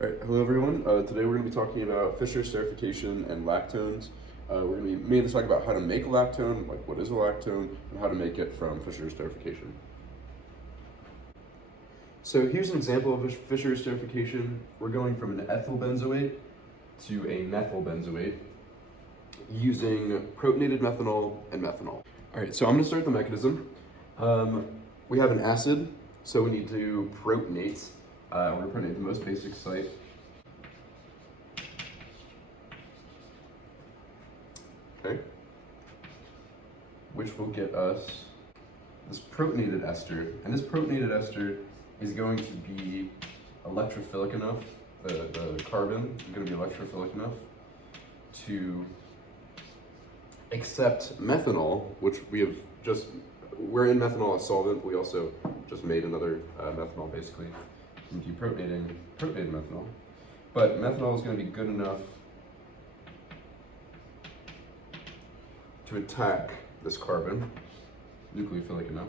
All right, hello everyone. Today we're going to be talking about Fischer esterification and lactones. We're going to be mainly talking about how to make a lactone, like what is a lactone, and how to make it from Fischer esterification. So here's an example of a Fischer esterification. We're going from an ethyl benzoate to a methyl benzoate using protonated methanol and methanol. All right, so I'm going to start the mechanism. We have an acid, so we need to protonate. We're going to protonate the most basic site. Okay. Which will get us this protonated ester. And this protonated ester is going to be electrophilic enough, the carbon is going to be electrophilic enough to accept methanol, which we're in methanol as solvent, but we also just made another methanol basically from deprotonating protonated methanol. But methanol is going to be good enough to attack this carbon, nucleophilic enough.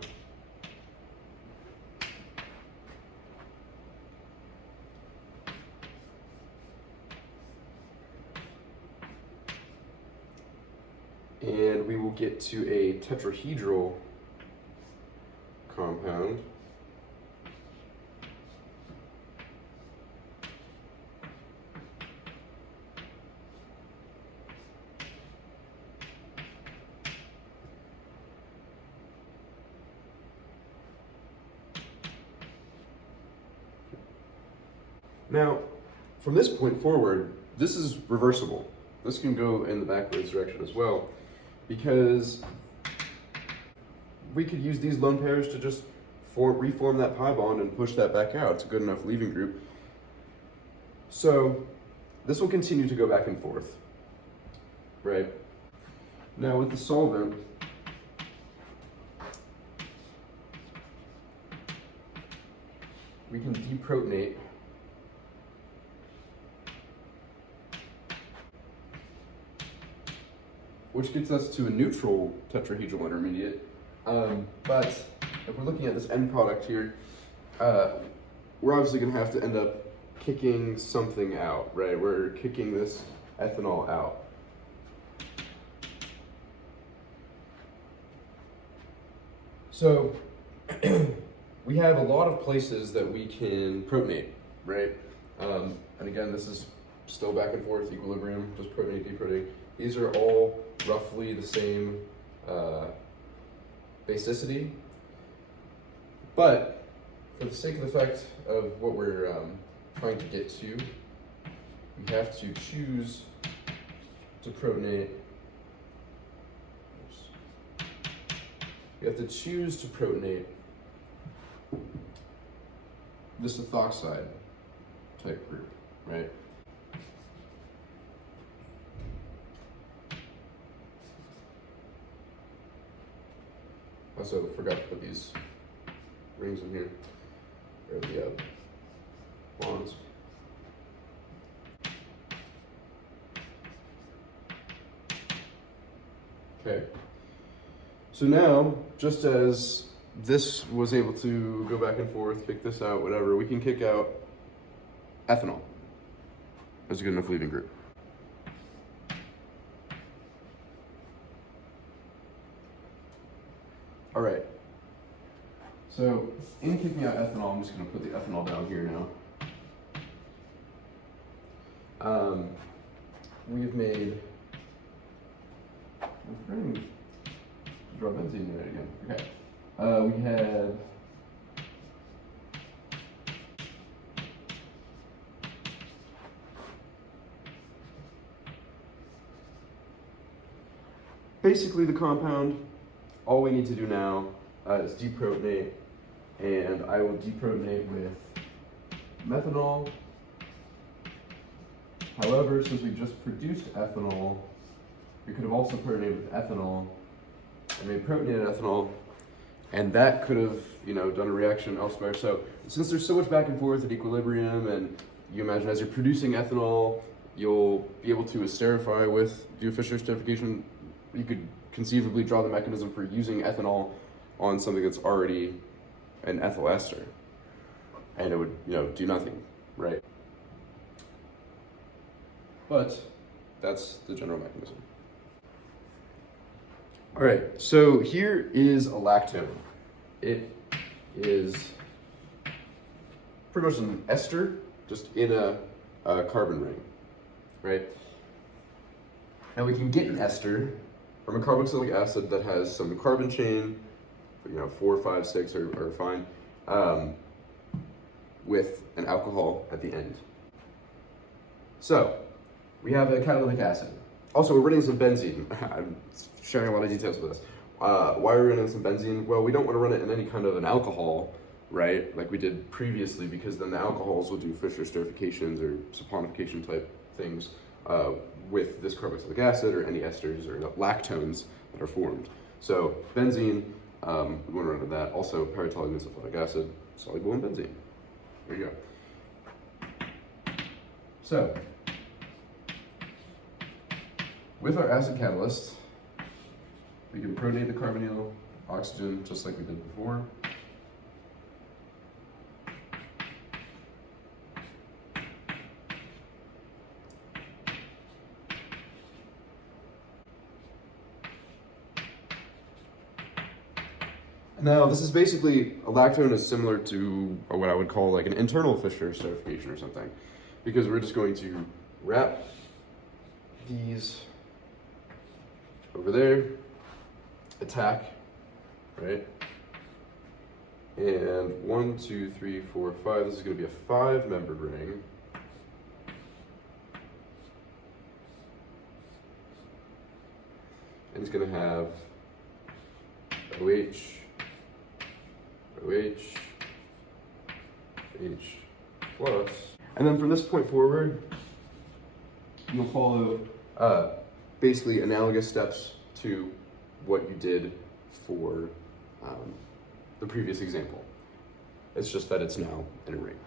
And we will get to a tetrahedral compound. Now, from this point forward, this is reversible. This can go in the backwards direction as well, because we could use these lone pairs to just reform that pi bond and push that back out. It's a good enough leaving group. So this will continue to go back and forth, right? Now with the solvent, we can deprotonate which gets us to a neutral tetrahedral intermediate. But if we're looking at this end product here, we're obviously going to have to end up kicking something out, right? We're kicking this ethanol out. So we have a lot of places that we can protonate, right? And again, this is still back and forth equilibrium, just protonate, deprotonate. These are all roughly the same basicity, but for the sake of the fact of what we're trying to get to, we have to choose to protonate. We have to choose to protonate this ethoxide type group, right? Also forgot to put these rings in here, or the bonds. Okay, so now, just as this was able to go back and forth, kick this out, whatever, we can kick out ethanol as a good enough leaving group. All right, so in kicking out ethanol, I'm just going to put the ethanol down here now. We've made, I'm trying to draw benzene in it again. Okay, we have basically the compound. All we need to do now is deprotonate, and I will deprotonate with methanol. However, since we just produced ethanol, we could have also protonated with ethanol and made protonated ethanol, and that could have, done a reaction elsewhere. So since there's so much back and forth at equilibrium, and you imagine as you're producing ethanol, you'll be able to esterify do Fischer esterification. You could conceivably draw the mechanism for using ethanol on something that's already an ethyl ester, and it would, do nothing, right? but that's the general mechanism. All right, so here is a lactone. It is pretty much an ester, just in a carbon ring, right? Now we can get an ester from a carboxylic acid that has some carbon chain, 4, 5, 6 are fine, with an alcohol at the end. So we have a catalytic acid. Also, we're running some benzene. I'm sharing a lot of details with this. Why are we running some benzene? Well, we don't want to run it in any kind of an alcohol, right? Like we did previously, because then the alcohols will do Fischer esterifications or saponification type things with this carboxylic acid or any esters or lactones that are formed. So benzene, we want to run into that. Also, paratoluene acid, soluble in benzene. There you go. So, with our acid catalyst, we can protonate the carbonyl oxygen just like we did before. Now, this is basically, a lactone is similar to what I would call like an internal Fischer esterification or something, because we're just going to wrap these over there, attack, right? And 1, 2, 3, 4, 5, this is going to be a 5-membered ring. And it's going to have OH, OH, H plus. And then from this point forward, you'll follow basically analogous steps to what you did for the previous example. It's just that it's now in a ring.